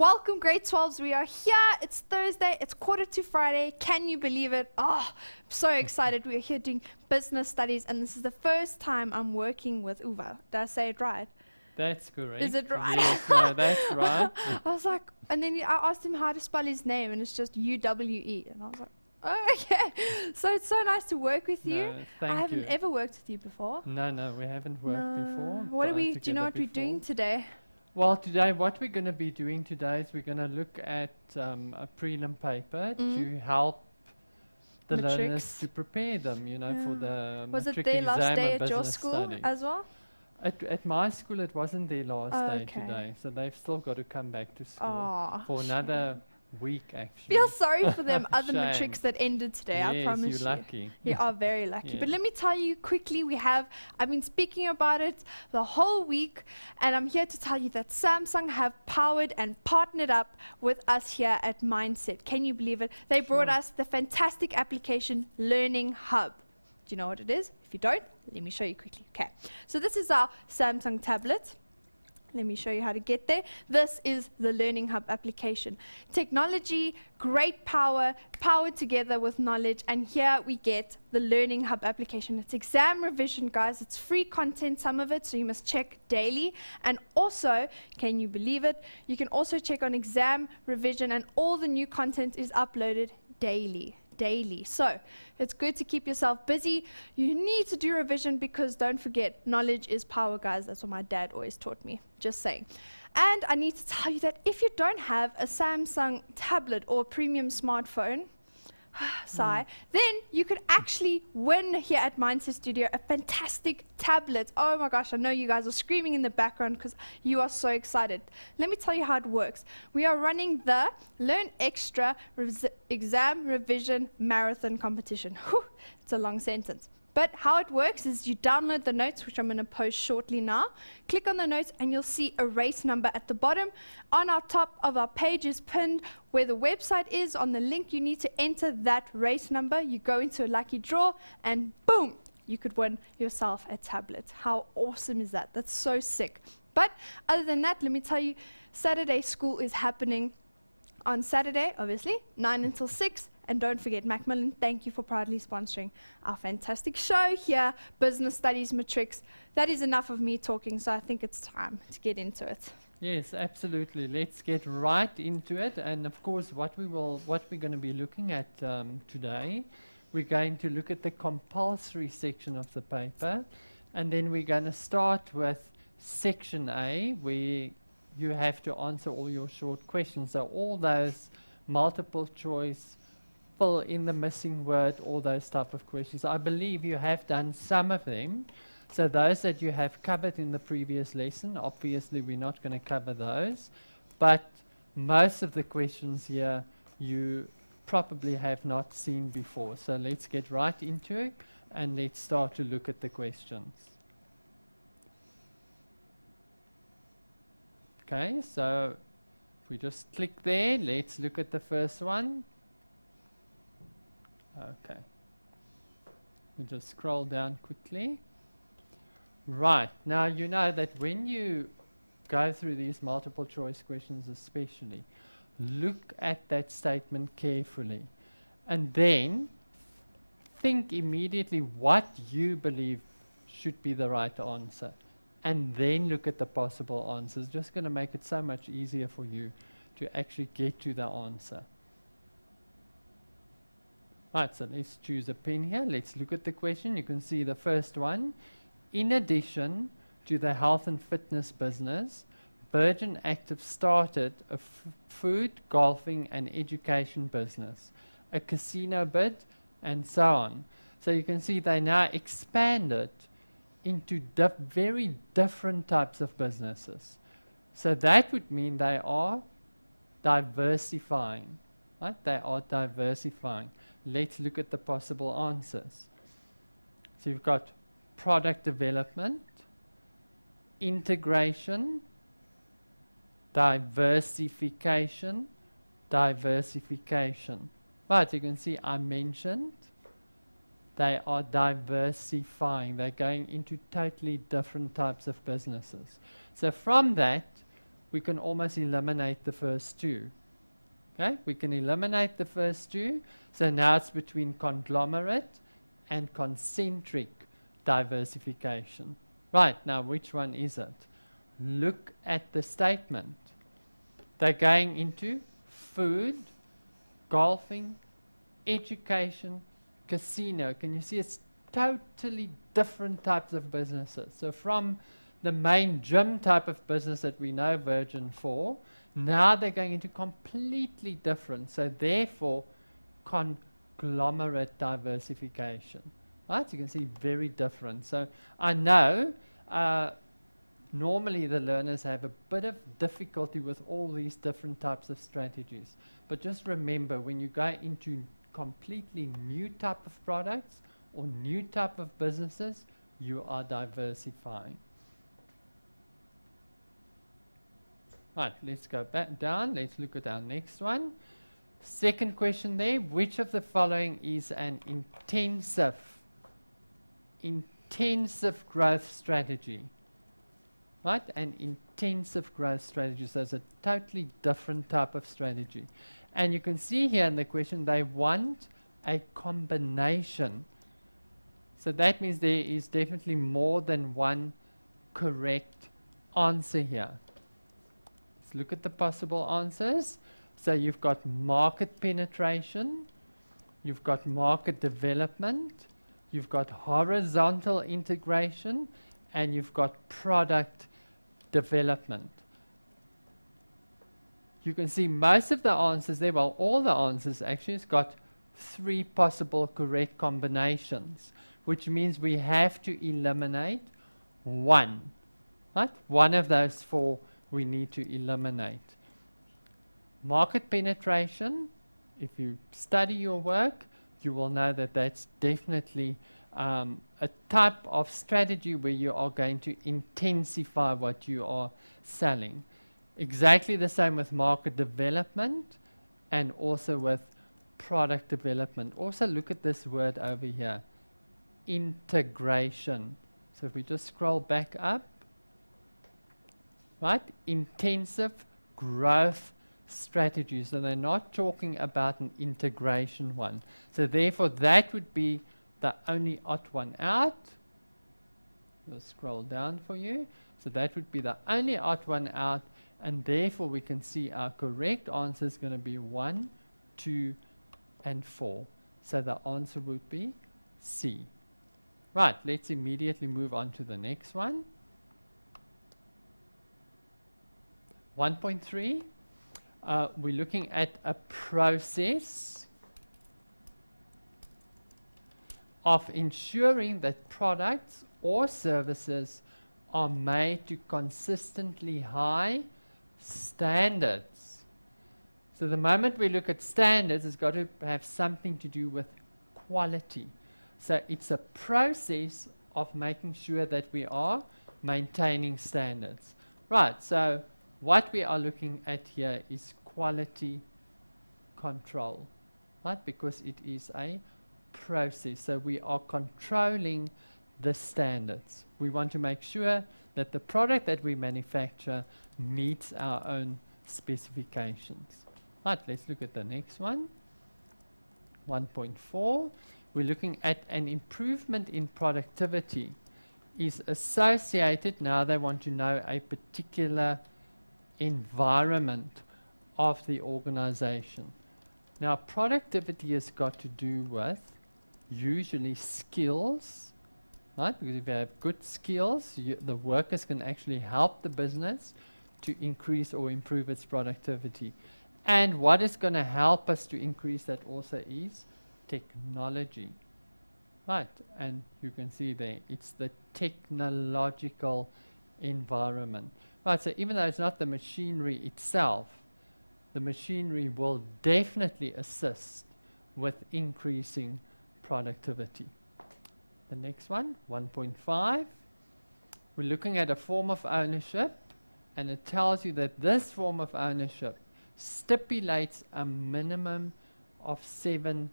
Welcome grade 12s, we are here, it's Thursday, it's 2:45 Friday, can you believe it? Oh, I'm so excited, we are here doing business studies and this is the first time I'm working with Uva. Did I say it right? That's correct. Is it right? Yes, no, that's right. I was like, and then I asked him how to spell his name and it's just U-W-E and I was like, oh, okay. So it's so nice to work with you. No, thank I haven't you. ever worked with you before. No, we haven't worked before. What do you know together what we're before. doing today? Well, today what we're going to be doing today is we're going to look at a prelim paper to help the learners Matrics. to prepare them, for the Was it matric their exam last day and at your business school study. as well? At my school, it wasn't their last day Okay. today, so they've still got to come back to school Aw. for another week, actually. Feel sorry for them other Shame. matrics that ended today, I Yes, promise you're you. lucky. You are very lucky. But Yeah. let me tell you quickly, I've been speaking about it the whole week, and I'm here to tell you that Samsung have powered and partnered up with us here at Mindset. Can you believe it? They brought us the fantastic application Learning Hub. Do you know what it is? If you don't, let me show you quickly. Okay. So this is our Samsung tablet. Let me show you how to get there. This is the Learning Hub application. Technology, great power, powered together with knowledge, and here we get the Learning Hub application. It's exam revision, guys. It's free content, some of it, so you must check daily. And also, can you believe it? You can also check on exam revision, and all the new content is uploaded daily. So it's good to keep yourself busy. You need to do revision because don't forget, knowledge is power, guys. That's what my dad always taught me. Just saying. And I need to tell you that if you don't have a Samsung tablet or a premium smartphone, then you could actually win here at Mindset Studio a fantastic tablet. Oh my gosh, I know you guys are screaming in the background because you are so excited. Let me tell you how it works. We are running the Learn Extra Exam Revision Marathon Competition. Whew, it's a long sentence. But how it works is you download the notes, which I'm going to post shortly now. Click on the notes and you'll see a race number at the bottom. On our top of our page is pinned where the website is. On the link, you need to enter that race number. You go into a lucky draw and boom, you could win yourself a tablet. How awesome is that? That's so sick. But other than that, let me tell you, Saturday school is happening on Saturday, obviously, 9 until 6. And don't forget, Macmillan, thank you for proudly sponsoring our fantastic show here, Business Studies Matrix. That is enough of me talking, so I think it's time to get into it. Yes, absolutely. Let's get right into it. And of course, what we're going to be looking at today, we're going to look at the compulsory section of the paper, and then we're going to start with section A, where you have to answer all your short questions. So all those multiple choice, fill in the missing word, all those type of questions. I believe you have done some of them. So those that you have covered in the previous lesson, obviously we're not going to cover those. But most of the questions here you probably have not seen before. So let's get right into it and let's start to look at the questions. Okay, so if we just click there, let's look at the first one. Okay. We'll just scroll down quickly. Right. Now, you know that when you go through these multiple choice questions especially, look at that statement carefully. And then think immediately what you believe should be the right answer. And then look at the possible answers. Just going to make it so much easier for you to actually get to the answer. Right, so let's choose a pen here. Let's look at the question. You can see the first one. In addition to the health and fitness business, Virgin Active started a food, golfing, and education business, a casino bid, and so on. So you can see they now expanded into very different types of businesses. So that would mean they are diversifying. Right? They are diversifying. Let's look at the possible answers. So you've got product development, integration, diversification. But you can see I mentioned they are diversifying. They're going into totally different types of businesses. So from that, we can almost eliminate the first two. Okay, we can eliminate the first two. So now it's between conglomerate and concentric diversification. Right, now which one is it? Look at the statement. They're going into food, golfing, education, casino. Can you see it's totally different types of businesses? So from the main gym type of business that we know Virgin for, now they're going into completely different. So therefore, conglomerate diversification. Right? You can see very different. So I know normally the learners have a bit of difficulty with all these different types of strategies. But just remember, when you go into completely new type of products or new type of businesses, you are diversifying. Right, let's go back down. Let's look at our next one. Second question there, which of the following is an intensive growth strategy? Right, an intensive growth strategy. So it's a totally different type of strategy. And you can see here in the question, they want a combination. So that means there is definitely more than one correct answer here. Let's look at the possible answers. So you've got market penetration, you've got market development, you've got horizontal integration, and you've got product development. You can see most of the answers there, well, all the answers actually has got 3 possible correct combinations, which means we have to eliminate one. Right? One of those 4 we need to eliminate. Market penetration, if you study your work, you will know that that's definitely a type of strategy where you are going to intensify what you are selling. Exactly the same with market development and also with product development. Also look at this word over here, integration. So if we just scroll back up, right, intensive growth strategies. So they're not talking about an integration one. So therefore that would be the only odd one out. We'll scroll down for you. So that would be the only odd one out, and therefore we can see our correct answer is going to be 1, 2, and 4. So the answer would be C. Right, let's immediately move on to the next one. 1.3, we're looking at a process of ensuring that products or services are made to consistently high standards. So the moment we look at standards, it's got to have something to do with quality. So it's a process of making sure that we are maintaining standards. Right, so what we are looking at here is quality control, right? Because it is a process. So we are controlling the standards. We want to make sure that the product that we manufacture meets our own specifications. Right, let's look at the next one. 1.4, we're looking at an improvement in productivity is associated, now they want to know a particular environment of the organization. Now productivity has got to do with usually skills, right? Because if you have good skills, the workers can actually help the business to increase or improve its productivity. And what is going to help us to increase that also is technology. Right, and you can see there, it's the technological environment. Right, so even though it's not the machinery itself, the machinery will definitely assist with increasing productivity. The next one, 1.5, we're looking at a form of ownership, and it tells you that this form of ownership stipulates a minimum of 7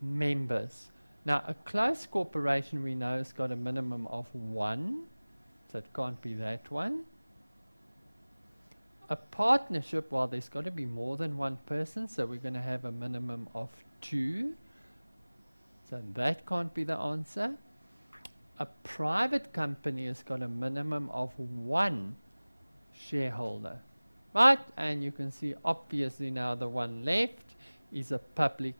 members. Now, a close corporation we know has got a minimum of 1, so it can't be that one. A partnership, well, there's got to be more than one person, so we're going to have a minimum of 2. So that can't be the answer. A private company has got a minimum of 1 shareholder. Right? And you can see obviously now the one left is a public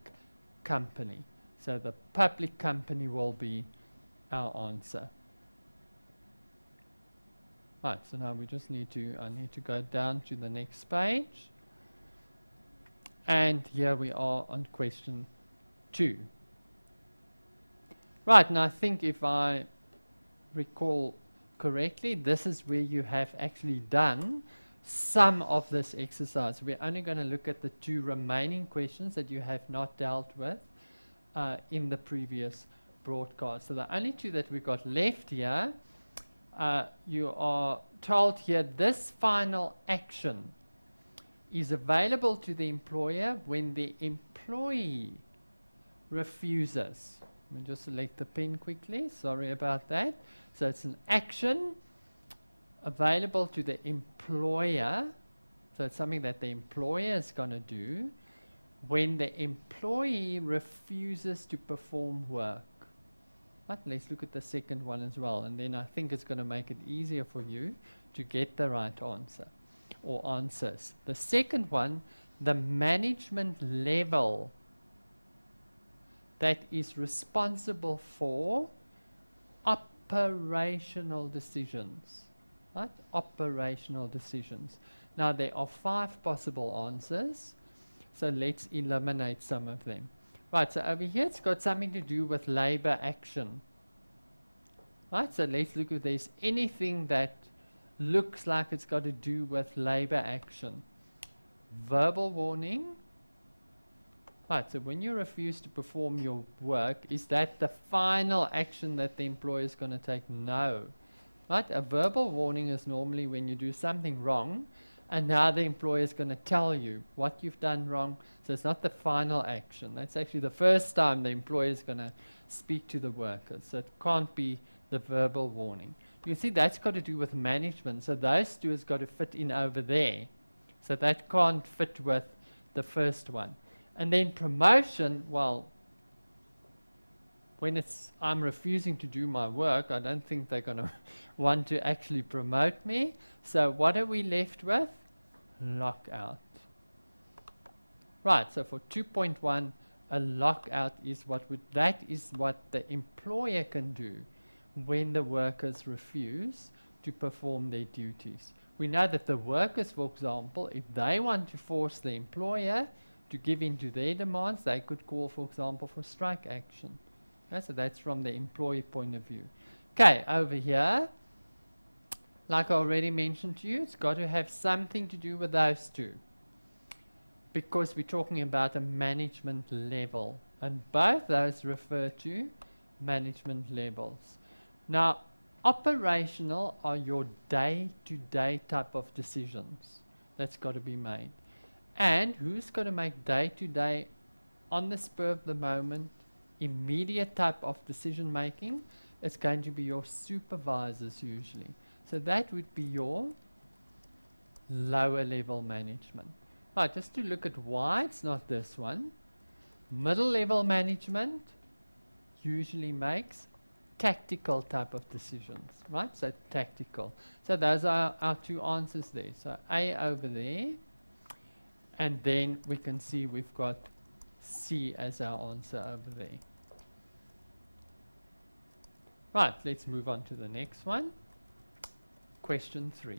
company. So the public company will be our answer. Right, so now we just need to, I need to go down to the next page. And here we are on question 2. Right, and I think if I recall correctly, this is where you have actually done some of this exercise. We're only going to look at the 2 remaining questions that you have not dealt with in the previous broadcast. So the only 2 that we got left here, you are told here this final action is available to the employer when the employee refuses. Let me just select the pen quickly, sorry about that. So it's an action available to the employer, so it's something that the employer is going to do when the employee refuses to perform work. But let's look at the second one as well, and then I think it's going to make it easier for you to get the right answer or answers. The second one, the management level that is responsible for operational decisions. Right? Operational decisions. Now there are 5 possible answers, so let's eliminate some of them. Right, so over here it's got something to do with labor action. Right, so let's look if there's anything that looks like it's got to do with labor action. Verbal warning. Right, so when you refuse to perform your work, is that the final action that the employer is going to take? No. Right, a verbal warning is normally when you do something wrong, and now the employer is going to tell you what you've done wrong. So it's not the final action. That's actually the first time the employer is going to speak to the workers. So it can't be the verbal warning. You see, that's got to do with management. So those 2 has got to fit in over there. So that can't fit with the first one. And then promotion, well, when it's I'm refusing to do my work, I don't think they're going to want to actually promote me. So what are we left with? Lockout. Right, so for 2.1, a lockout is what the employer can do when the workers refuse to perform their duties. We know that the workers, for example, if they want to force the employer to give in to their demands, they could call, for example, for strike action. Okay, so that's from the employee point of view. Okay, over here, like I already mentioned to you, it's got to have something to do with those 2, because we're talking about a management level, and both those refer to management levels. Now, operational are your day-to-day type of decisions that's got to be made. And who's got to make day-to-day, on the spur of the moment, immediate type of decision making? It's going to be your supervisors usually. So that would be your lower level management. Right, just to look at why it's not this one. Middle level management usually makes tactical type of decisions, right? So tactical. So those are our 2 answers there. So A over there, and then we can see we've got C as our answer over there. Right, let's move on to the next one. Question 3.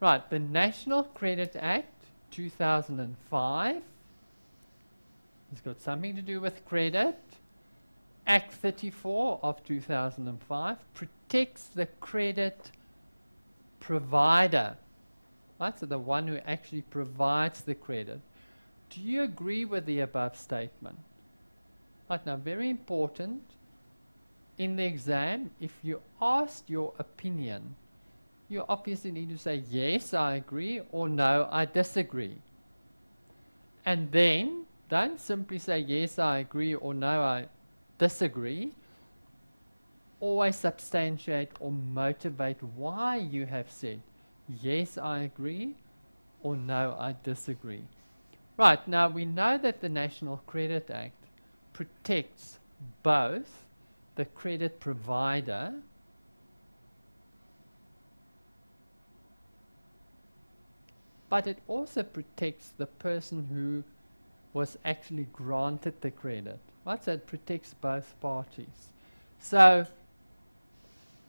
Right, the National Credit Act 2005 has got something to do with credit. Act 34 of 2005 protects the credit provider, right? So the one who actually provides the credit. Do you agree with the above statement? Right, now very important in the exam, if you asked your opinion, you obviously need to say yes, I agree, or no, I disagree. And then don't simply say yes, I agree, or no, I disagree. Always substantiate or motivate why you have said yes, I agree, or no, I disagree. Right, now we know that the National Credit Act protects both the credit provider but it also protects the person who was actually granted the credit. Right? So it protects both parties. So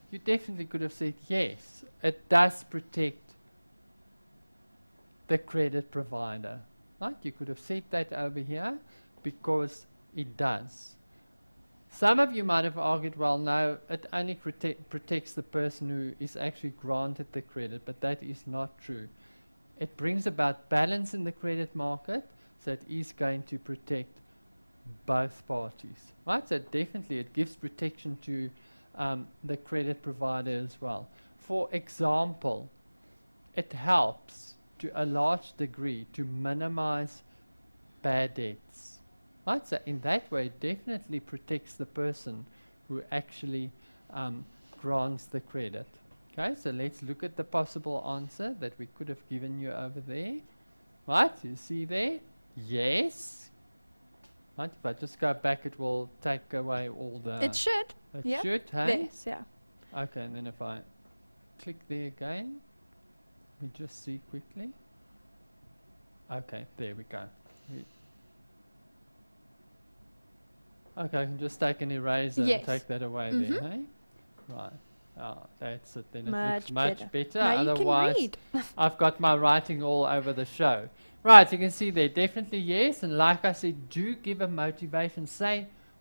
you definitely could have said yes, it does protect the credit provider. Right? You could have said that over here because it does. Some of you might have argued, well, no, it only protects the person who is actually granted the credit, but that is not true. It brings about balance in the credit market, so it is going to protect both parties. Right? So definitely it gives protection to the credit provider as well. For example, it helps to a large degree to minimize bad debts. Right? So in that way, it definitely protects the person who actually grants the credit. Okay, so let's look at the possible answer that we could have given you over there. Right, you see there? Yes. Right, if I just go back, it will take away all the... It should. It should, hey? Yes, yeah. Okay, and then if I click there again, we just see quickly. Okay, there we go. Okay, I can just take an eraser and take that away there, hey? Right. Oh, that's it. Then it looks much better. Now Otherwise, you can read. I've got my writing all over the show. Right, you can see there, definitely yes. And like I said, do give a motivation.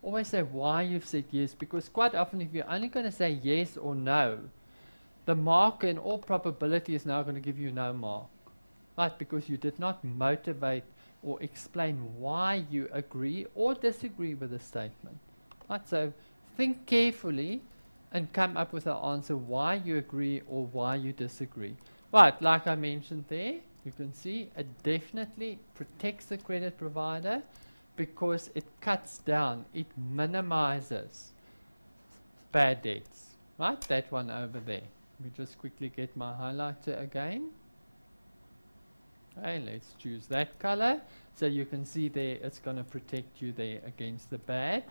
Always say why you've said yes. Because quite often, if you're only going to say yes or no, the marker in all probability is now going to give you no mark. Right, because you did not motivate or explain why you agree or disagree with the statement. Right, so think carefully and come up with an answer why you agree or why you disagree. Right, like I mentioned there, you can see it definitely protects the credit provider because it cuts down, it minimizes bad debts. Right, that one over there. Let me just quickly get my highlighter again. Okay, let's choose that color. So you can see there it's going to protect you there against the bad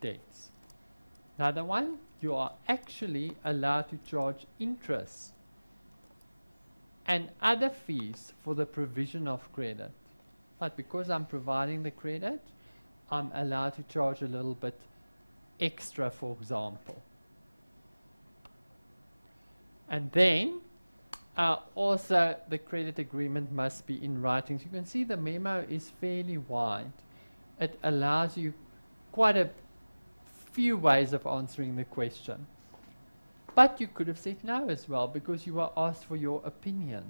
debts. Another one, you are actually allowed to charge interest and other fees for the provision of credit. But because I'm providing the credit, I'm allowed to charge a little bit extra, for example. And then also the credit agreement must be in writing. So you can see the memo is fairly wide. It allows you quite a few ways of answering the question. But you could have said no as well because you were asked for your opinion.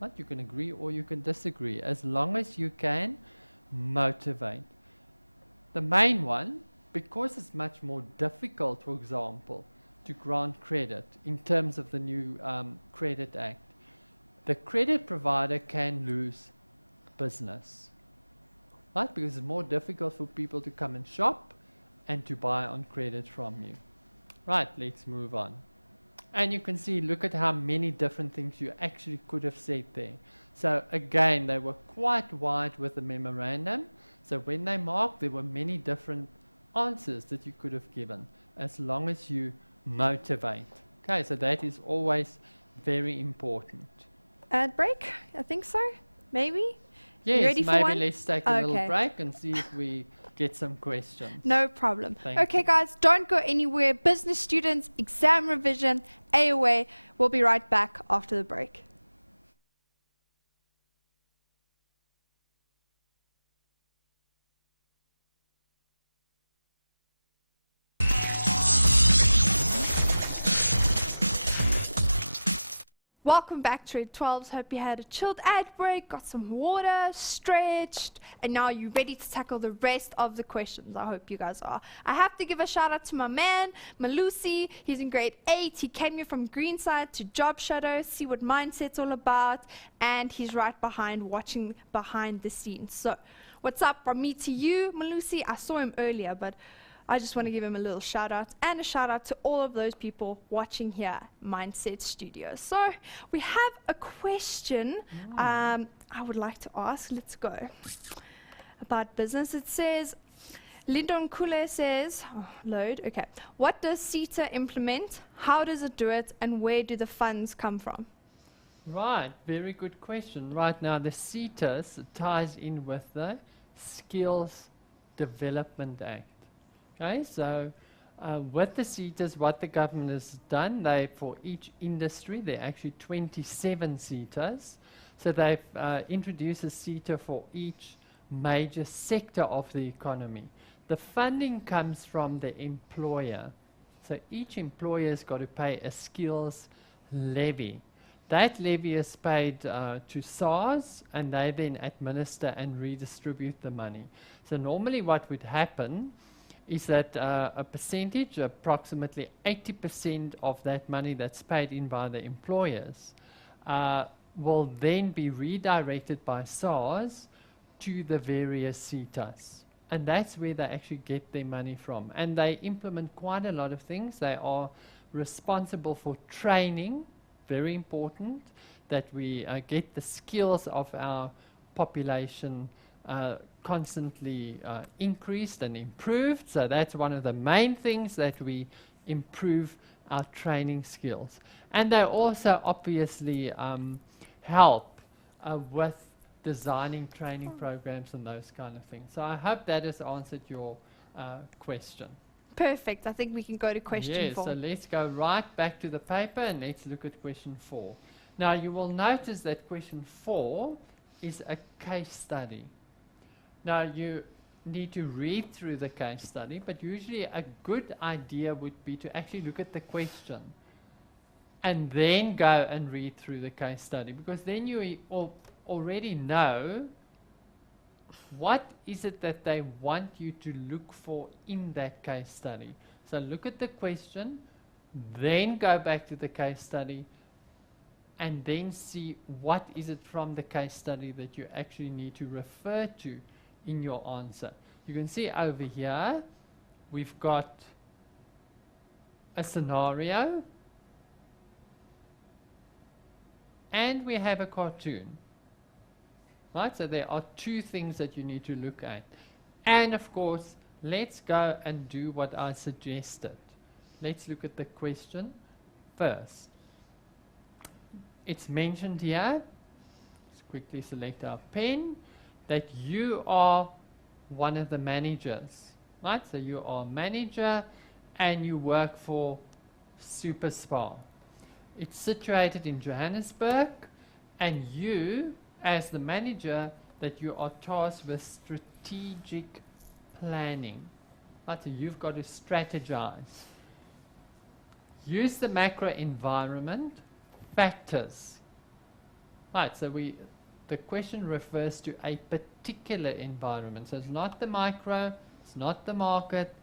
Right? You can agree or you can disagree as long as you can motivate. The main one, because it's much more difficult, for example, to grant credit in terms of the new Credit Act, the credit provider can lose business. Right? Because it's more difficult for people to come and shop and to buy on credit from you. Right, let's move on. And you can see, look at how many different things you actually could have said there. So again, they were quite wide with the memorandum. So when they marked, there were many different answers that you could have given, as long as you motivate. Okay, so that is always very important. Ad break? I think so. Maybe? Yes, ready for maybe one? let's take a little break and see if we get some questions. No problem. Thank you. Guys, don't go anywhere. Business students, exam revision, AOA. We'll be right back after the break. Welcome back to Grade 12s. Hope you had a chilled ad break, got some water, stretched, and now you're ready to tackle the rest of the questions. I hope you guys are. I have to give a shout out to my man, Malusi. He's in grade 8. He came here from Greenside to Job Shadow, see what Mindset's all about, and he's right behind watching behind the scenes. So, what's up from me to you, Malusi? I saw him earlier, but I just want to give him a little shout out, and a shout out to all of those people watching here at Mindset Studios. So we have a question I would like to ask. Let's go. About business, it says, Lyndon Kule says, load, okay. What does CETA implement? How does it do it? And where do the funds come from? Right, very good question. Right now, the CETA ties in with the Skills Development Act. Okay, so with the CETAs, what the government has done, for each industry, there are actually 27 CETAs. So they've introduced a CETA for each major sector of the economy. The funding comes from the employer. So each employer has got to pay a skills levy. That levy is paid to SARS, and they then administer and redistribute the money. So normally what would happen is that a percentage, approximately 80% of that money that's paid in by the employers, will then be redirected by SARS to the various CETAs. And that's where they actually get their money from. And they implement quite a lot of things. They are responsible for training, very important, that we get the skills of our population constantly increased and improved. So that's one of the main things, that we improve our training skills. And they also obviously help with designing training programs and those kind of things. So I hope that has answered your question. Perfect. I think we can go to question 4. So let's go right back to the paper and let's look at question 4. Now you will notice that question 4 is a case study. Now you need to read through the case study, but usually a good idea would be to actually look at the question and then go and read through the case study, because then you already know what is it that they want you to look for in that case study. So look at the question, then go back to the case study, and then see what is it from the case study that you actually need to refer to in your answer. You can see over here, we've got a scenario, and we have a cartoon. Right, so there are 2 things that you need to look at. And of course, let's go and do what I suggested. Let's look at the question first. It's mentioned here, let's quickly select our pen, that you are one of the managers. Right, so you are a manager and you work for Super Spa. It's situated in Johannesburg, and you, as the manager, that you are tasked with strategic planning. Right, so you've got to strategize. Use the macro environment factors. Right, so the question refers to a particular environment. So it's not the micro, it's not the market,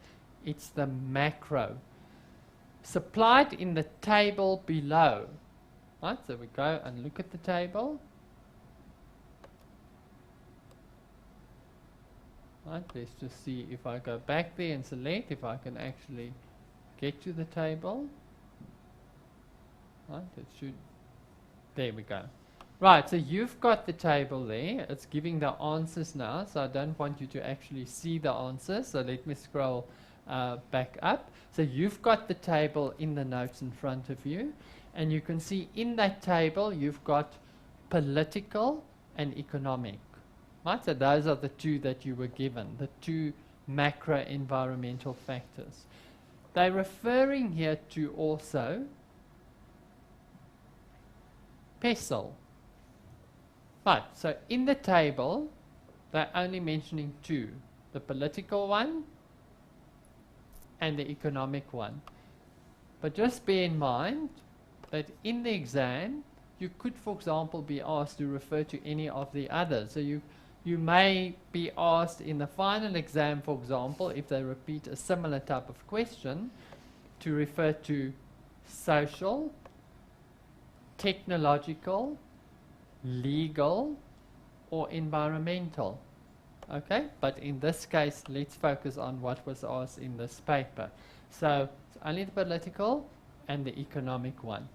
it's the macro. Supplied in the table below. Right, so we go and look at the table. Right, let's just see if I go back there and select, if I can actually get to the table. Right, it should, there we go. Right, so you've got the table there. It's giving the answers now, so I don't want you to actually see the answers. So let me scroll back up. So you've got the table in the notes in front of you, and you can see in that table you've got political and economic. Right, so those are the 2 that you were given, the 2 macro environmental factors. They're referring here to also PESEL. Right, so in the table, they're only mentioning 2, the political one and the economic one. But just bear in mind that in the exam, you could, for example, be asked to refer to any of the others. So you may be asked in the final exam, for example, if they repeat a similar type of question, to refer to social, technological, legal, or environmental. Okay, but in this case, let's focus on what was asked in this paper. So it's only the political and the economic one.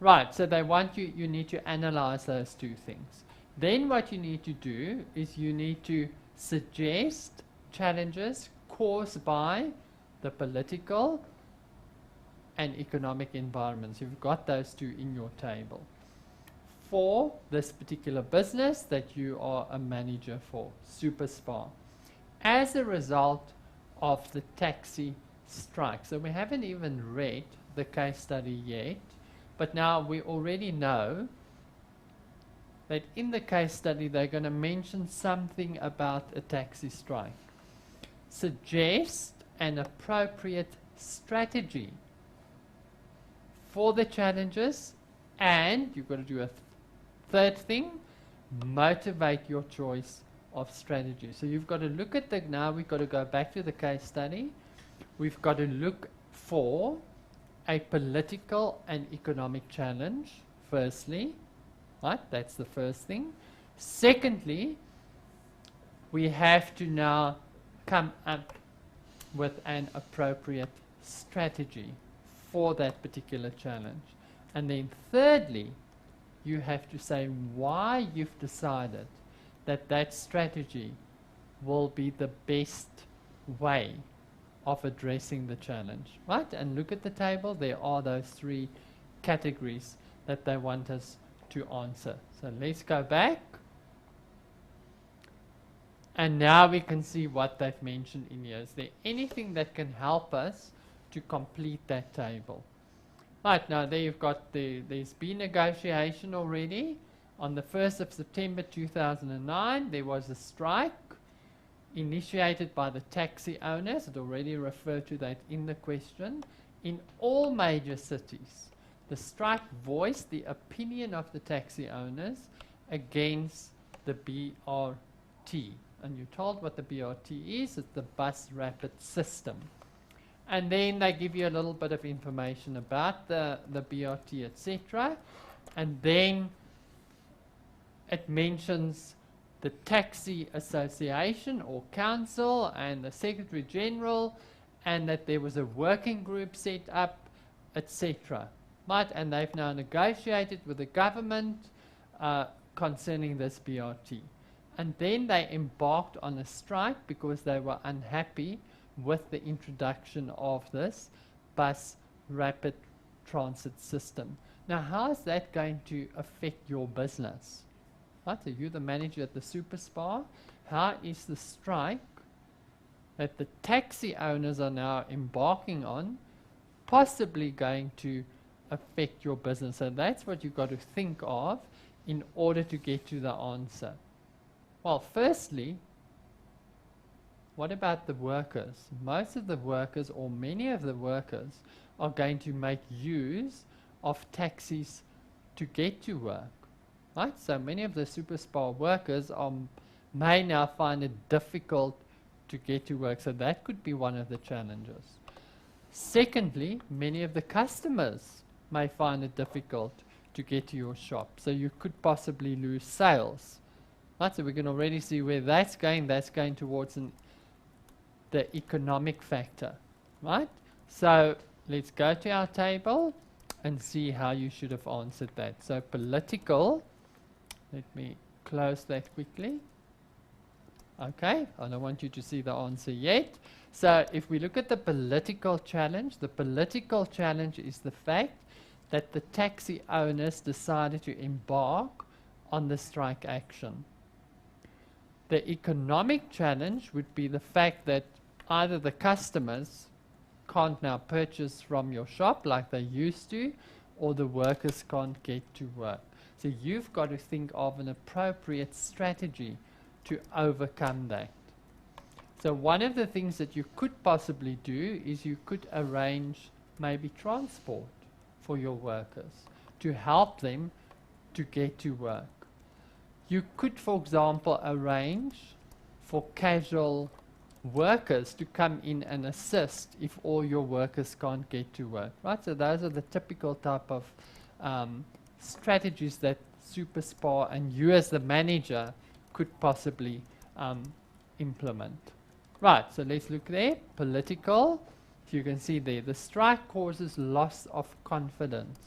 Right, so they want you need to analyze those two things. Then what you need to do is you need to suggest challenges caused by the political and economic environments. You've got those two in your table for this particular business that you are a manager for, Super Spa, as a result of the taxi strike. So we haven't even read the case study yet, but now we already know that in the case study they're going to mention something about a taxi strike. Suggest an appropriate strategy for the challenges, and you've got to do a third thing, motivate your choice of strategy. So you've got to look at the, now we've got to go back to the case study. We've got to look for a political and economic challenge, firstly. Right, that's the first thing. Secondly, we have to now come up with an appropriate strategy for that particular challenge. And then thirdly, you have to say why you've decided that that strategy will be the best way of addressing the challenge. Right? And look at the table, there are those three categories that they want us to answer. So let's go back. And now we can see what they've mentioned in here. Is there anything that can help us to complete that table? Right, now there you've got there's been negotiation already. On the 1st of September 2009, there was a strike initiated by the taxi owners. It already referred to that in the question. In all major cities, the strike voiced the opinion of the taxi owners against the BRT. And you're told what the BRT is. It's the bus rapid system. And then they give you a little bit of information about the BRT, etc. And then it mentions the Taxi Association or Council and the Secretary General, and that there was a working group set up, etc. Right? And they've now negotiated with the government concerning this BRT. And then they embarked on a strike because they were unhappy with the introduction of this bus rapid transit system. Now, how is that going to affect your business? Right? So you're the manager at the Super Spa. How is the strike that the taxi owners are now embarking on possibly going to affect your business? So that's what you've got to think of in order to get to the answer. Well, firstly, what about the workers? Most of the workers, or many of the workers, are going to make use of taxis to get to work. Right? So many of the Super Spa workers may now find it difficult to get to work. So that could be one of the challenges. Secondly, many of the customers may find it difficult to get to your shop. So you could possibly lose sales. Right? So we can already see where that's going. That's going towards the economic factor. Right? So let's go to our table and see how you should have answered that. So political, let me close that quickly. Okay, I don't want you to see the answer yet. So if we look at the political challenge is the fact that the taxi owners decided to embark on the strike action. The economic challenge would be the fact that either the customers can't now purchase from your shop like they used to, or the workers can't get to work. So you've got to think of an appropriate strategy to overcome that. So one of the things that you could possibly do is you could arrange maybe transport for your workers to help them to get to work. You could, for example, arrange for casual workers to come in and assist if all your workers can't get to work. Right? So those are the typical type of strategies that Super Spa and you as the manager could possibly implement. Right, so let's look there. Political. You can see there, the strike causes loss of confidence.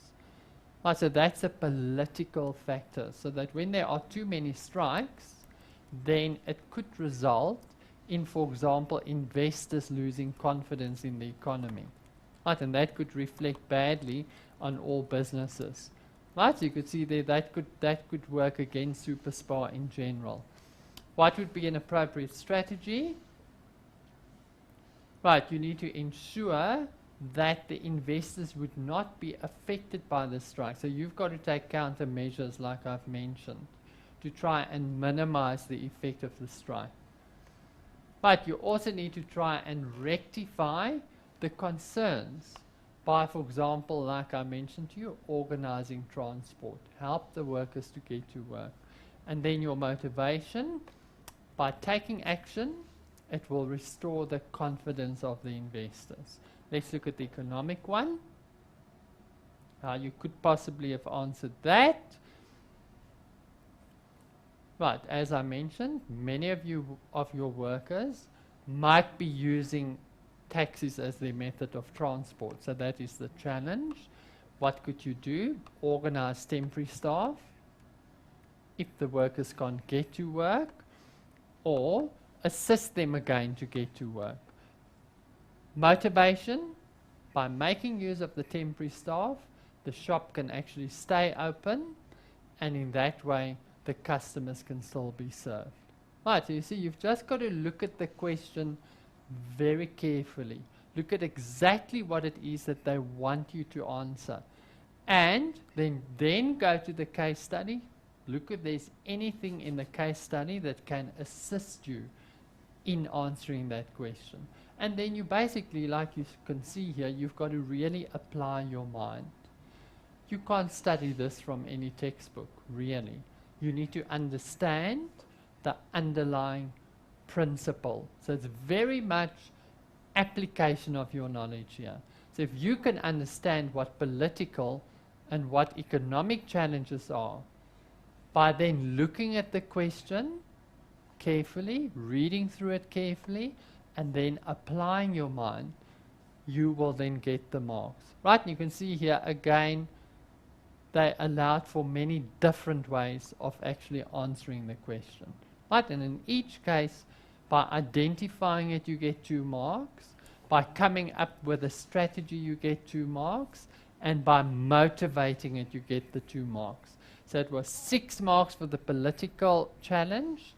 Right, so that's a political factor. So that when there are too many strikes, then it could result in, for example, investors losing confidence in the economy. Right, and that could reflect badly on all businesses. Right, so you could see there that could work against superspar in general. What would be an appropriate strategy? Right, you need to ensure that the investors would not be affected by the strike. So you've got to take countermeasures like I've mentioned to try and minimize the effect of the strike. But you also need to try and rectify the concerns by, for example, like I mentioned to you, organizing transport, help the workers to get to work. And then your motivation, by taking action, it will restore the confidence of the investors. Let's look at the economic one. How you could possibly have answered that. Right, as I mentioned, many of your workers might be using taxis as their method of transport. So that is the challenge. What could you do? Organize temporary staff if the workers can't get to work, or assist them again to get to work. Motivation, by making use of the temporary staff, the shop can actually stay open, and in that way the customers can still be served. Right, so you see, you've just got to look at the question very carefully. Look at exactly what it is that they want you to answer. And then go to the case study. Look if there's anything in the case study that can assist you in answering that question. And then you basically, like you can see here, you've got to really apply your mind. You can't study this from any textbook, really. You need to understand the underlying principle. So it's very much application of your knowledge here. So if you can understand what political and what economic challenges are, by then looking at the question carefully, reading through it carefully, and then applying your mind, you will then get the marks. Right, and you can see here again, they allowed for many different ways of actually answering the question. Right, and in each case, by identifying it, you get 2 marks. By coming up with a strategy, you get 2 marks. And by motivating it, you get the 2 marks. So it was 6 marks for the political challenge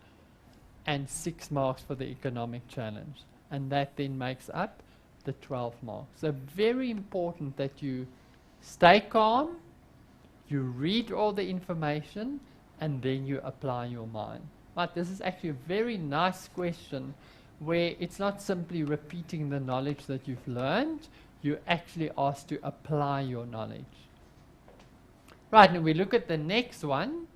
and 6 marks for the economic challenge. And that then makes up the 12 marks. So very important that you stay calm, you read all the information, and then you apply your mind. But this is actually a very nice question where it's not simply repeating the knowledge that you've learned, you're actually asked to apply your knowledge. Right, and we look at the next one,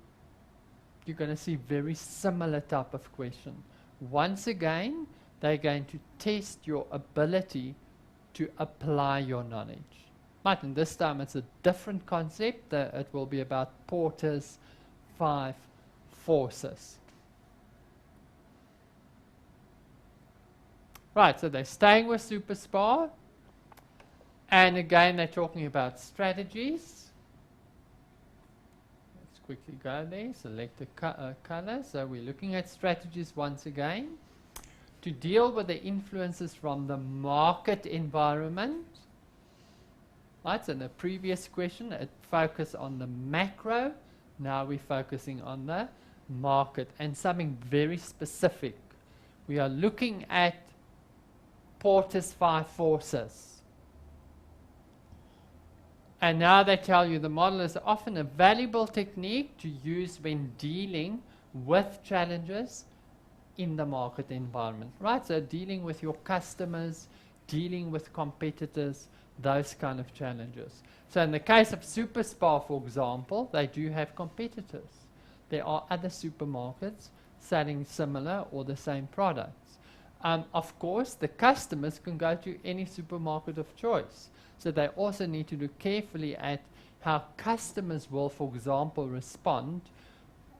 you're going to see very similar type of question. Once again, they're going to test your ability to apply your knowledge. Right, and this time it's a different concept. It will be about Porter's 5 forces. Right, so they're staying with superspar. And again, they're talking about strategies. Let's quickly go there, select the color. So we're looking at strategies once again to deal with the influences from the market environment. Right, so in the previous question, it focused on the macro. Now we're focusing on the market and something very specific. We are looking at Porter's 5 forces. And now they tell you the model is often a valuable technique to use when dealing with challenges in the market environment. Right, so dealing with your customers, dealing with competitors, those kind of challenges. So in the case of Superspar, for example, they do have competitors. There are other supermarkets selling similar or the same products. Of course, the customers can go to any supermarket of choice. So they also need to look carefully at how customers will, for example, respond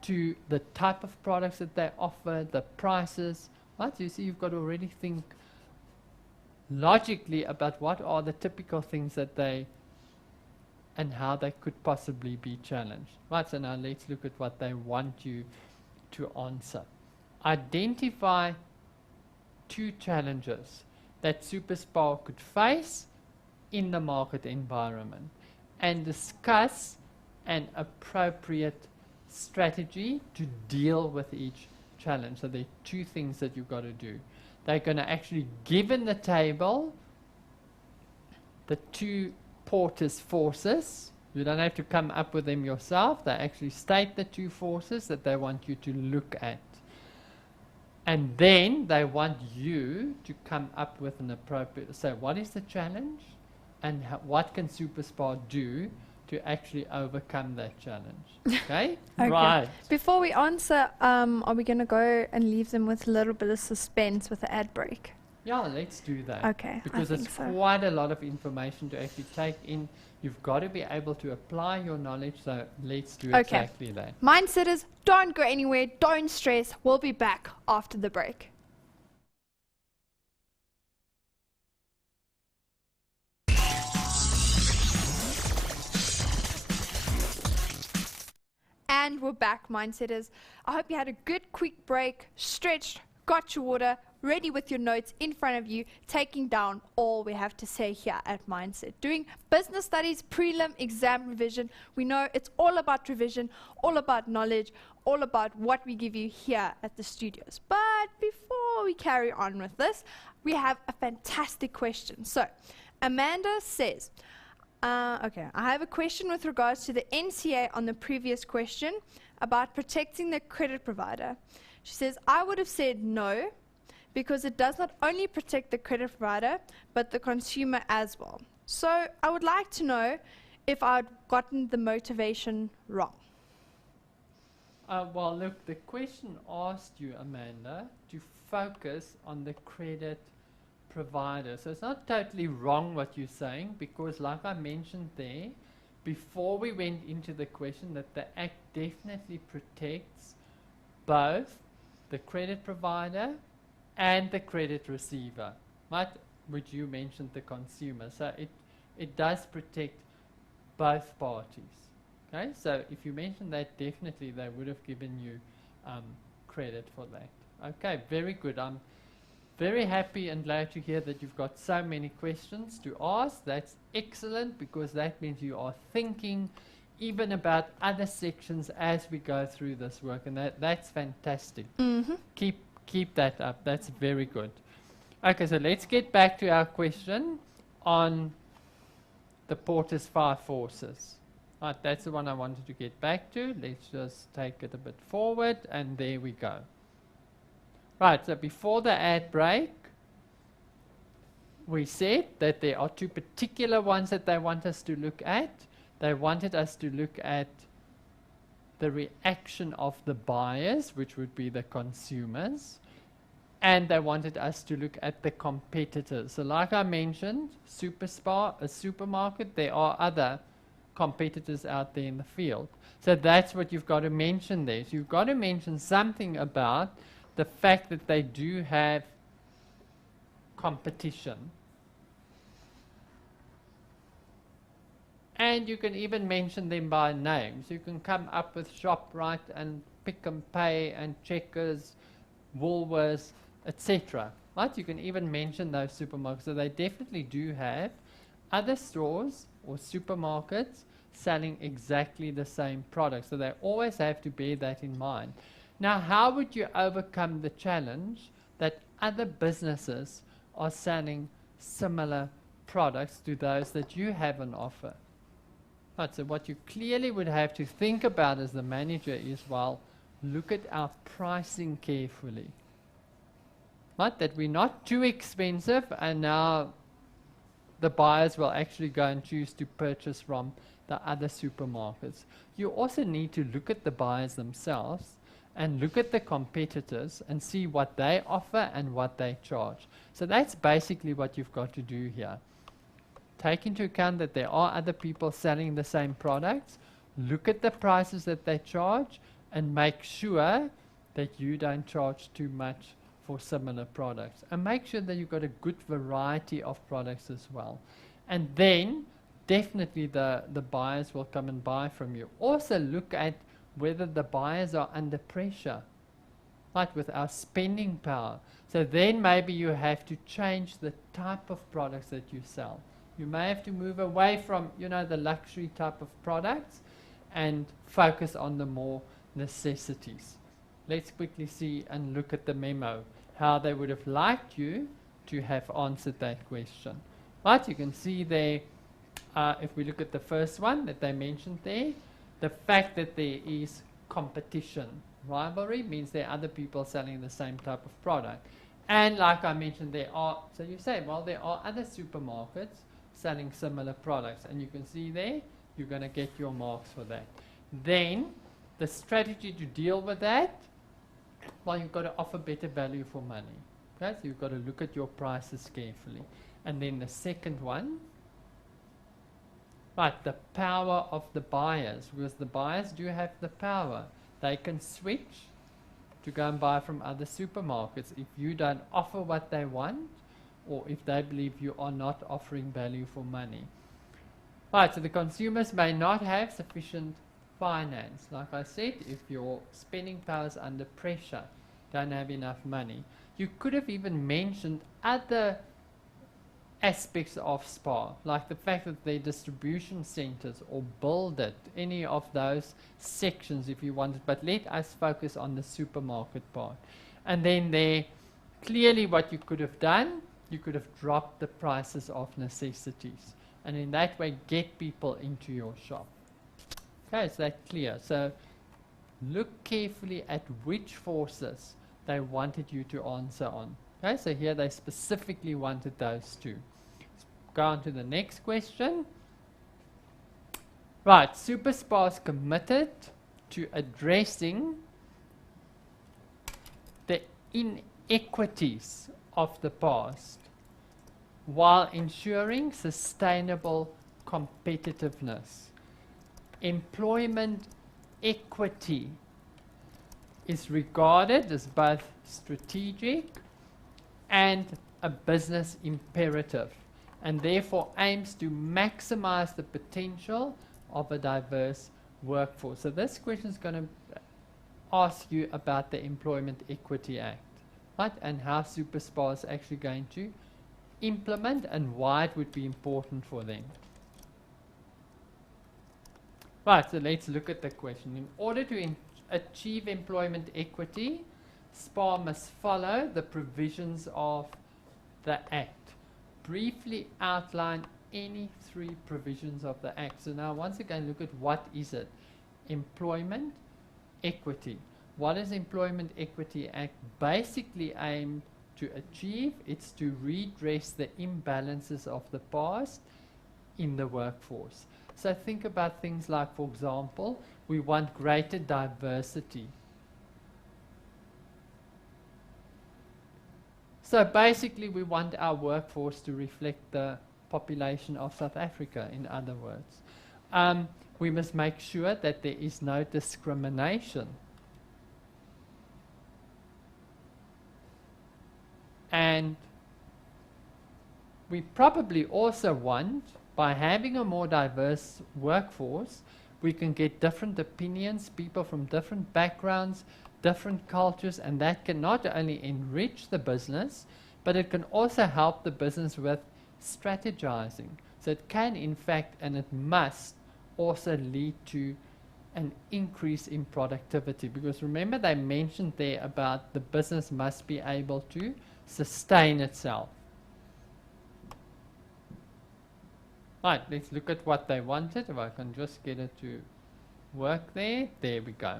to the type of products that they offer, the prices, Right? You see, you've got to already think logically about what are the typical things that they and how they could possibly be challenged. Right, so now let's look at what they want you to answer. Identify 2 challenges that SuperSpar could face in the market environment and discuss an appropriate strategy to deal with each challenge. So there are 2 things that you've got to do. They're going to actually give in the table the 2 Porter's forces. You don't have to come up with them yourself. They actually state the 2 forces that they want you to look at. And then they want you to come up with an appropriate, so what is the challenge and what can SuperSpar do to actually overcome that challenge? Okay? Okay. Right. Before we answer, are we going to go and leave them with a little bit of suspense with the ad break? Yeah, let's do that. Okay, Because I it's think so. quite a lot of information to actually take in. You've got to be able to apply your knowledge, so let's do Okay. exactly that. Mindsetters, don't go anywhere, don't stress. We'll be back after the break. And we're back, Mindsetters. I hope you had a good quick break, stretched, got your water, ready with your notes in front of you, taking down all we have to say here at Mindset. Doing business studies, prelim, exam revision. We know it's all about revision, all about knowledge, all about what we give you here at the studios. But before we carry on with this, we have a fantastic question. So, Amanda says, okay, I have a question with regards to the NCA on the previous question about protecting the credit provider. She says, I would have said no, because it does not only protect the credit provider, but the consumer as well. So I would like to know if I'd gotten the motivation wrong. Well, look, the question asked you, Amanda, to focus on the credit provider. So it's not totally wrong what you're saying, because like I mentioned there, before we went into the question, that the Act definitely protects both the credit provider and the credit receiver, right? Which you mentioned the consumer. So it does protect both parties. Okay, so if you mentioned that, definitely they would have given you credit for that. Okay, very good. I'm very happy and glad to hear that you've got so many questions to ask. That's excellent, because that means you are thinking even about other sections as we go through this work, and that's fantastic. Mm-hmm. Keep that up. That's very good. Okay, so let's get back to our question on the Porter's 5 forces. Right, that's the one I wanted to get back to. Let's just take it a bit forward, and there we go. Right, so before the ad break, we said that there are 2 particular ones that they want us to look at. They wanted us to look at the reaction of the buyers, which would be the consumers, and they wanted us to look at the competitors. So like I mentioned, SuperSpar, a supermarket, there are other competitors out there in the field. So that's what you've got to mention there. So you've got to mention something about the fact that they do have competition. And you can even mention them by names. You can come up with ShopRite and Pick and Pay and Checkers, Woolworths, etc. Right? You can even mention those supermarkets. So they definitely do have other stores or supermarkets selling exactly the same product. So they always have to bear that in mind. Now, how would you overcome the challenge that other businesses are selling similar products to those that you have on offer? Right, so what you clearly would have to think about as the manager is, well, look at our pricing carefully. Right, that we're not too expensive, and now the buyers will actually go and choose to purchase from the other supermarkets. You also need to look at the buyers themselves and look at the competitors and see what they offer and what they charge. So that's basically what you've got to do here. Take into account that there are other people selling the same products, look at the prices that they charge, and make sure that you don't charge too much for similar products. And make sure that you've got a good variety of products as well. And then definitely the buyers will come and buy from you. Also look at whether the buyers are under pressure, right, with our spending power. So then maybe you have to change the type of products that you sell. You may have to move away from, the luxury type of products and focus on the more necessities. Let's quickly see and look at the memo, how they would have liked you to have answered that question. Right, you can see there, if we look at the first one that they mentioned there, the fact that there is competition. Rivalry means there are other people selling the same type of product. And like I mentioned, so you say, well, there are other supermarkets selling similar products. And you can see there, you're going to get your marks for that. Then, the strategy to deal with that, well, you've got to offer better value for money. Okay, so you've got to look at your prices carefully. And then the second one, right, the power of the buyers, because the buyers do have the power. They can switch to go and buy from other supermarkets if you don't offer what they want, or if they believe you are not offering value for money. Right, so the consumers may not have sufficient finance. Like I said, if your spending power is under pressure, don't have enough money. You could have even mentioned other aspects of SPAR, like the fact that their distribution centers or build it, any of those sections if you wanted, but let us focus on the supermarket part. And then there, clearly what you could have done, you could have dropped the prices of necessities, and in that way get people into your shop. Okay, is that clear? So look carefully at which forces they wanted you to answer on. Okay, so here they specifically wanted those two. Let's go on to the next question. Right, SuperSPAR is committed to addressing the inequities of the past while ensuring sustainable competitiveness. Employment equity is regarded as both strategic and a business imperative, and therefore aims to maximize the potential of a diverse workforce. So this question is going to ask you about the Employment Equity Act, right, and how SuperSPAR is actually going to implement and why it would be important for them. Right, so let's look at the question. In order to achieve employment equity, SPAR must follow the provisions of the Act. Briefly outline any three provisions of the Act. So now once again look at what is it? Employment equity. What does Employment Equity Act basically aim to achieve? It's to redress the imbalances of the past in the workforce. So think about things like, for example, we want greater diversity. So basically we want our workforce to reflect the population of South Africa, in other words. We must make sure that there is no discrimination. And we probably also want, by having a more diverse workforce, we can get different opinions, people from different backgrounds, different cultures, and that can not only enrich the business, but it can also help the business with strategizing. So it can, in fact, and it must also lead to an increase in productivity. Because remember, they mentioned there about the business must be able to sustain itself. Right, let's look at what they wanted. If I can just get it to work there. There we go.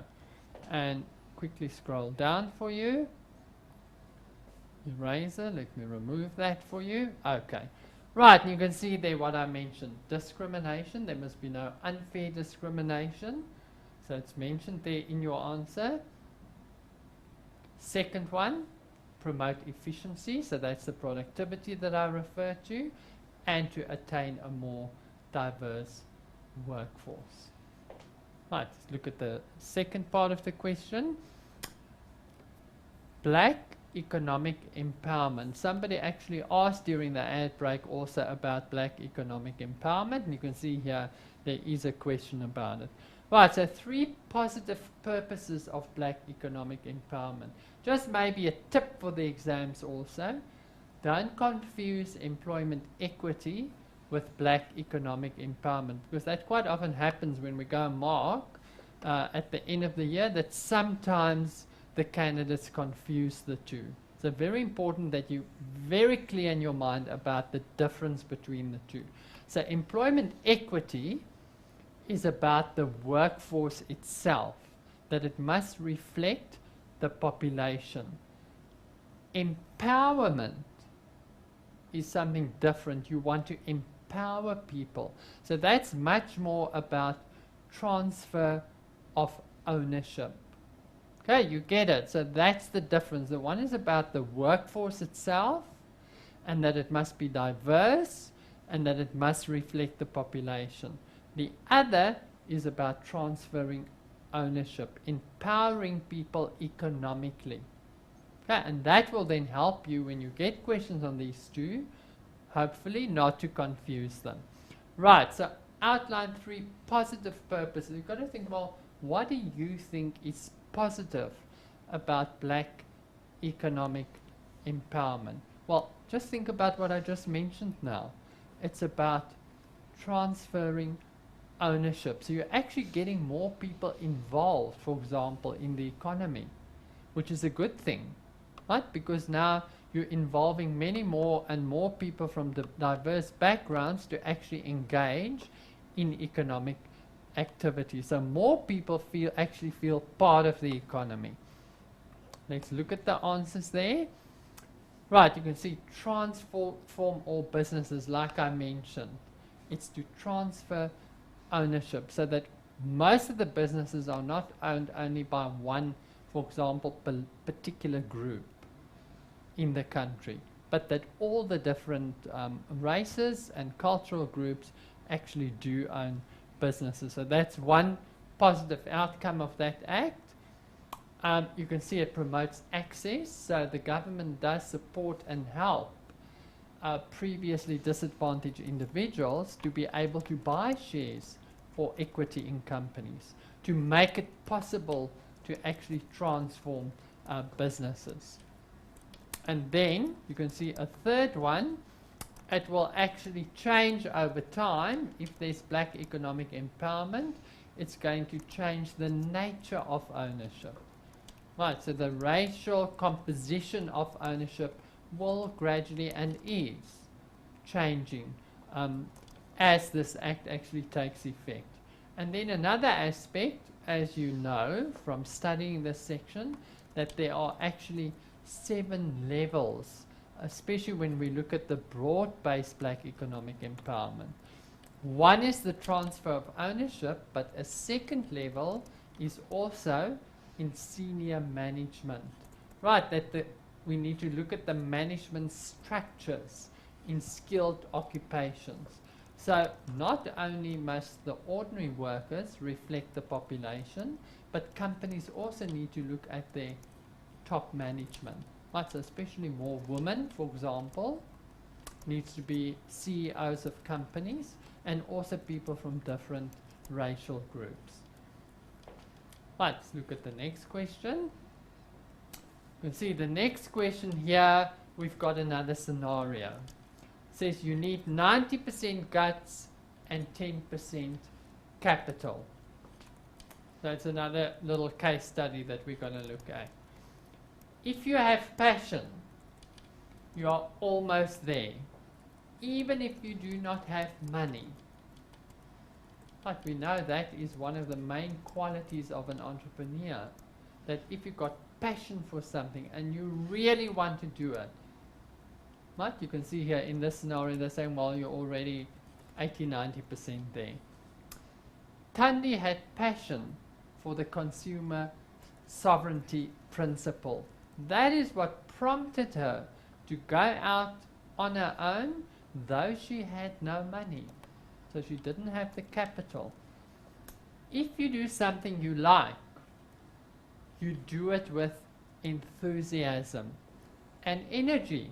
And quickly scroll down for you. Eraser, let me remove that for you. Okay. Right, and you can see there what I mentioned. Discrimination, there must be no unfair discrimination. So it's mentioned there in your answer. Second one, promote efficiency. So that's the productivity that I referred to. And to attain a more diverse workforce. Right, let's look at the second part of the question. Black economic empowerment. Somebody actually asked during the ad break also about black economic empowerment, and you can see here there is a question about it. Right, so 3 positive purposes of black economic empowerment. Just maybe a tip for the exams also. Don't confuse employment equity with black economic empowerment, because that quite often happens when we go and mark at the end of the year, that sometimes the candidates confuse the two. So very important that you're very clear in your mind about the difference between the two. So employment equity is about the workforce itself, that it must reflect the population. Empowerment is something different. You want to empower people. So that's much more about transfer of ownership. Okay, you get it. So that's the difference. The one is about the workforce itself, and that it must be diverse, and that it must reflect the population. The other is about transferring ownership, empowering people economically. Okay, and that will then help you when you get questions on these two, hopefully not to confuse them. Right, so outline 3 positive purposes. You've got to think, well, what do you think is positive about black economic empowerment? Well, just think about what I just mentioned now. It's about transferring ownership. So you're actually getting more people involved, for example, in the economy, which is a good thing, right? Because now you're involving many more and more people from diverse backgrounds to actually engage in economic activity. So more people actually feel part of the economy. Let's look at the answers there. Right, you can see transform all businesses, like I mentioned. It's to transfer ownership so that most of the businesses are not owned only by one, for example, particular group in the country, but that all the different races and cultural groups actually do own businesses. So that's one positive outcome of that act. You can see it promotes access, so the government does support and help previously disadvantaged individuals to be able to buy shares for equity in companies, to make it possible to actually transform businesses. And then you can see a third one. It will actually change over time. If there's black economic empowerment, it's going to change the nature of ownership. Right, so the racial composition of ownership will gradually and is changing as this act actually takes effect. And then another aspect, as you know from studying this section, that there are actually 7 levels, especially when we look at the broad-based black economic empowerment. One is the transfer of ownership, but a second level is also in senior management. Right, that we need to look at the management structures in skilled occupations. So not only must the ordinary workers reflect the population, but companies also need to look at their top management. Right, so especially more women, for example, needs to be CEOs of companies, and also people from different racial groups. Right, let's look at the next question. You can see the next question here, we've got another scenario. It says you need 90% guts and 10% capital. So it's another little case study that we're going to look at. If you have passion, you are almost there, even if you do not have money. But we know that is one of the main qualities of an entrepreneur, that if you've got passion for something and you really want to do it, right? You can see here in this scenario they're saying, well, you're already 80-90% there. Thandi had passion for the consumer sovereignty principle. That is what prompted her to go out on her own, though she had no money. So she didn't have the capital. If you do something you like, you do it with enthusiasm. and energy.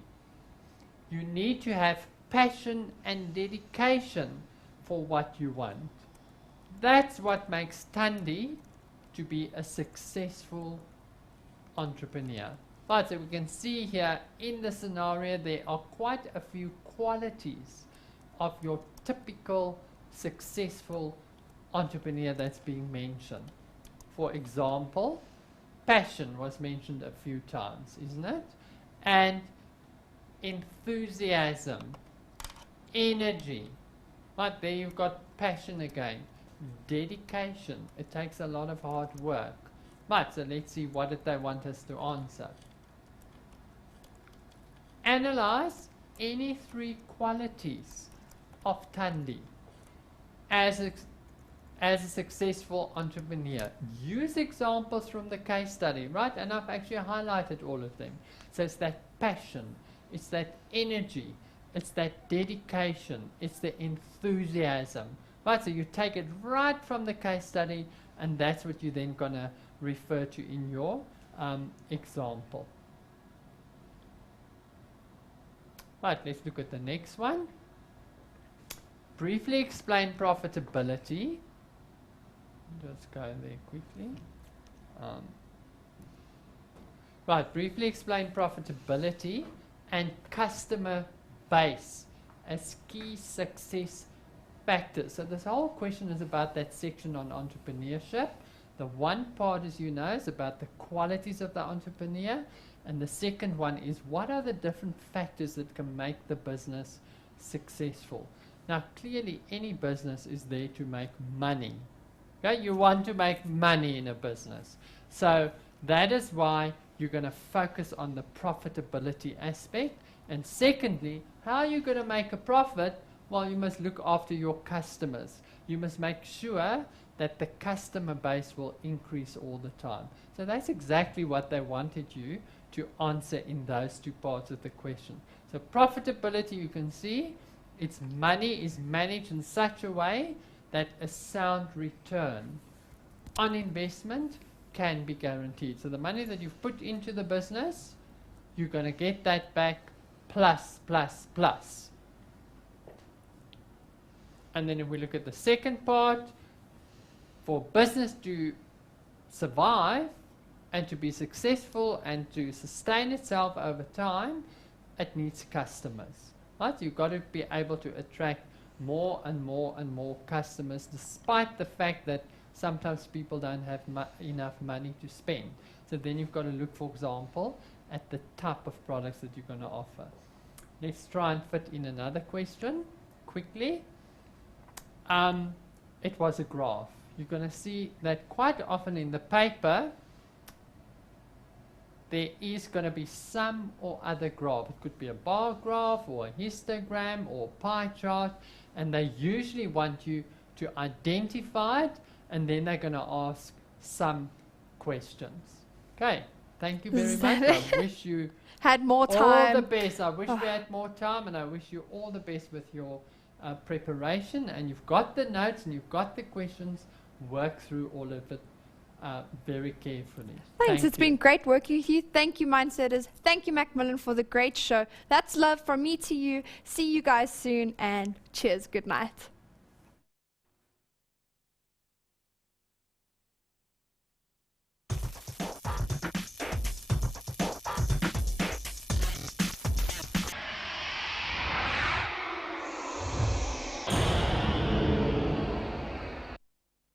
You need to have passion and dedication for what you want. That's what makes Thandi to be a successful entrepreneur. Right, so we can see here in the scenario there are quite a few qualities of your typical successful entrepreneur that's being mentioned. For example, passion was mentioned a few times, isn't it? And enthusiasm, energy. Right, there you've got passion again. Dedication. It takes a lot of hard work. Right, so let's see what did they want us to answer. Analyze any three qualities of Thandi as a successful entrepreneur. Use examples from the case study, right? And I've actually highlighted all of them. So it's that passion, it's that energy, it's that dedication, it's the enthusiasm. Right, so you take it right from the case study, and that's what you're then going to refer to in your example. Right, let's look at the next one. Briefly explain profitability. Just go there quickly. Right, briefly explain profitability and customer base as key success factors. So this whole question is about that section on entrepreneurship. The one part, as you know, is about the qualities of the entrepreneur, and the second one is what are the different factors that can make the business successful. Now clearly any business is there to make money. Okay? You want to make money in a business. So that is why you're going to focus on the profitability aspect. And secondly, how are you going to make a profit? Well, you must look after your customers. You must make sure that the customer base will increase all the time. So that's exactly what they wanted you to answer in those two parts of the question. So profitability, you can see, its money is managed in such a way that a sound return on investment can be guaranteed. So the money that you've put into the business, you're going to get that back plus, plus, plus. And then if we look at the second part, for business to survive and to be successful and to sustain itself over time, it needs customers. Right? You've got to be able to attract more and more and more customers, despite the fact that sometimes people don't have enough money to spend. So then you've got to look, for example, at the type of products that you're going to offer. Let's try and fit in another question quickly. It was a graph. You're going to see that quite often in the paper there is going to be some or other graph. It could be a bar graph or a histogram or pie chart, and they usually want you to identify it, and then they're going to ask some questions. Okay, thank you very much. I wish you had more time. All the best. I wish we had more time, and I wish you all the best with your preparation. And you've got the notes and you've got the questions. Work through all of it very carefully. Thanks. It's been great working with you. Thank you, Mindsetters. Thank you, Macmillan, for the great show. That's love from me to you. See you guys soon, and cheers. Good night.